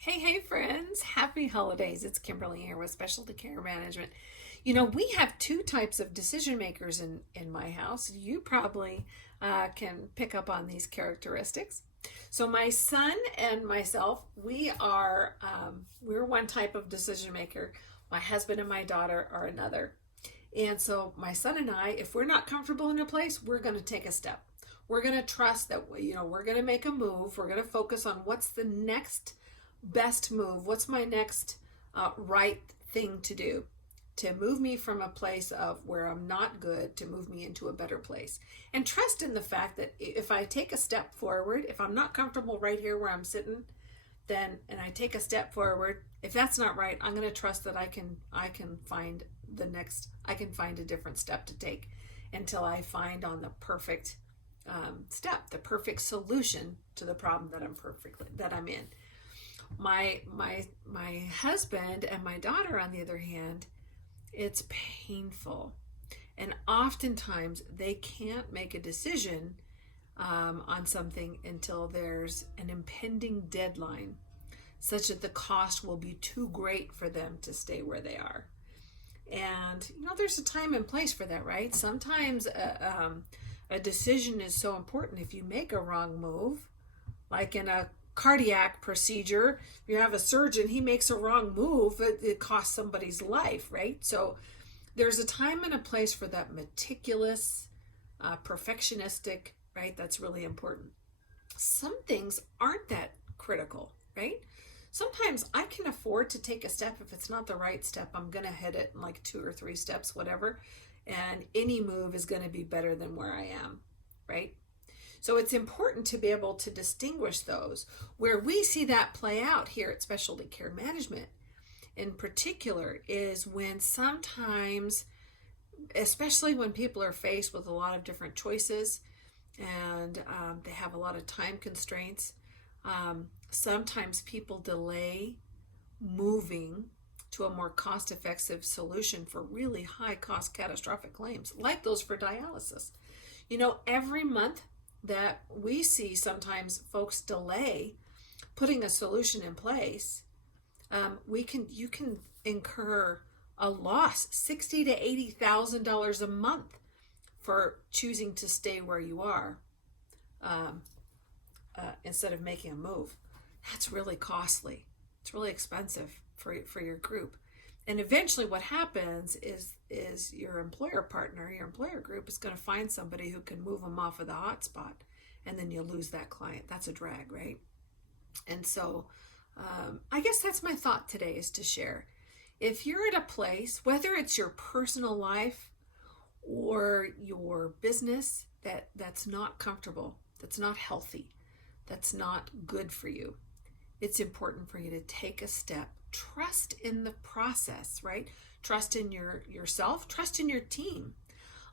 Hey, friends. Happy holidays. It's Kimberly here with Specialty Care Management. You know, we have two types of decision makers in my house. You probably can pick up on these characteristics. So my son and myself, we're one type of decision maker. My husband and my daughter are another. And so my son and I, if we're not comfortable in a place, we're going to take a step. We're going to trust that, we're going to make a move. We're going to focus on what's the next best move. What's my next right thing to do to move me from a place of where I'm not good to move me into a better place? And trust in the fact that if I take a step forward, if I'm not comfortable right here where I'm sitting, and I take a step forward, if that's not right, I'm going to trust that I can find a different step to take until I find on the perfect step, the perfect solution to the problem that I'm in. My husband and my daughter, on the other hand, it's painful, and oftentimes they can't make a decision on something until there's an impending deadline, such that the cost will be too great for them to stay where they are. And there's a time and place for that, right? Sometimes a decision is so important. If you make a wrong move, like in a cardiac procedure, you have a surgeon, he makes a wrong move, it costs somebody's life, right? So there's a time and a place for that meticulous, perfectionistic, right? That's really important. Some things aren't that critical, right? Sometimes I can afford to take a step. If it's not the right step, I'm going to hit it in like 2 or 3 steps, whatever. And any move is going to be better than where I am, right? So it's important to be able to distinguish those. Where we see that play out here at Specialty Care Management in particular is when sometimes, especially when people are faced with a lot of different choices and they have a lot of time constraints, sometimes people delay moving to a more cost-effective solution for really high-cost catastrophic claims, like those for dialysis. Every month that we see sometimes folks delay putting a solution in place, you can incur a loss, $60,000 to $80,000 a month for choosing to stay where you are instead of making a move. That's really costly. It's really expensive for your group. And eventually what happens is your employer partner, your employer group is going to find somebody who can move them off of the hot spot, and then you lose that client. That's a drag, right? And so I guess that's my thought today, is to share. If you're at a place, whether it's your personal life or your business, that's not comfortable, that's not healthy, that's not good for you, it's important for you to take a step. Trust in the process, right? Trust in yourself, trust in your team.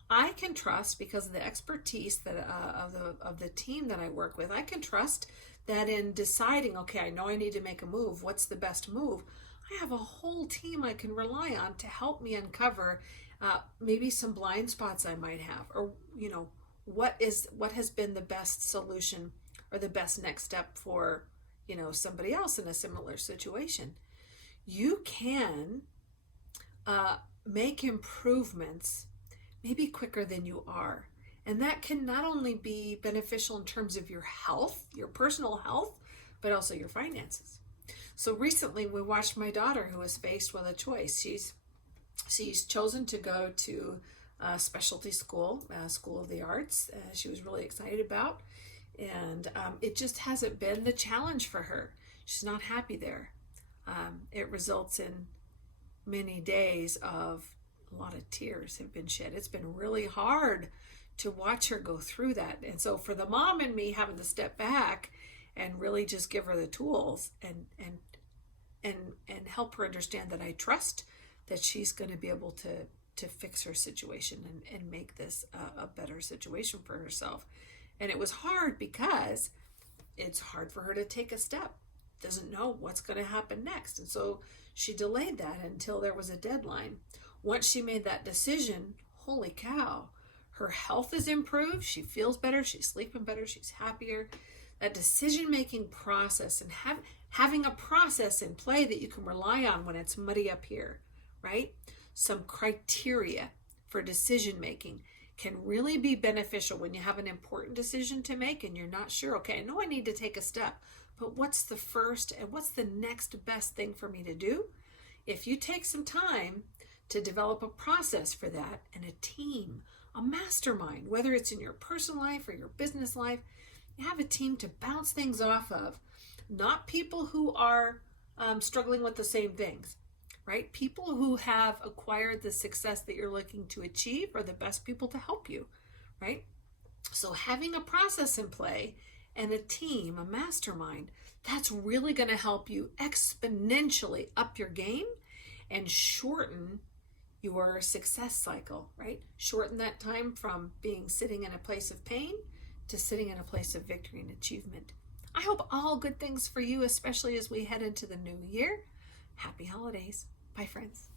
I can trust, because of the expertise that of the team that I work with, I can trust that in deciding, okay, I know I need to make a move, what's the best move? I have a whole team I can rely on to help me uncover maybe some blind spots I might have, or what has been the best solution or the best next step for somebody else in a similar situation. You can make improvements maybe quicker than you are. And that can not only be beneficial in terms of your health, your personal health, but also your finances. So recently we watched my daughter, who was faced with a choice. She's chosen to go to a specialty school, School of the Arts. She was really excited about. And it just hasn't been the challenge for her. She's not happy there. It results in many days of a lot of tears have been shed. It's been really hard to watch her go through that. And so for the mom and me having to step back and really just give her the tools and help her understand that I trust that she's going to be able to fix her situation and make this a better situation for herself. And it was hard because it's hard for her to take a step, doesn't know what's going to happen next. And so she delayed that until there was a deadline. Once she made that decision, holy cow, her health is improved. She feels better. She's sleeping better. She's happier. a decision-making process, and having a process in play that you can rely on when it's muddy up here, right? Some criteria for decision-making can really be beneficial when you have an important decision to make and you're not sure, okay, I know I need to take a step, but what's the first and what's the next best thing for me to do? If you take some time to develop a process for that, and a team, a mastermind, whether it's in your personal life or your business life, you have a team to bounce things off of, not people who are struggling with the same things, right? People who have acquired the success that you're looking to achieve are the best people to help you, right? So having a process in play and a team, a mastermind, that's really going to help you exponentially up your game and shorten your success cycle, right? Shorten that time from being sitting in a place of pain to sitting in a place of victory and achievement. I hope all good things for you, especially as we head into the new year. Happy holidays. Bye, friends.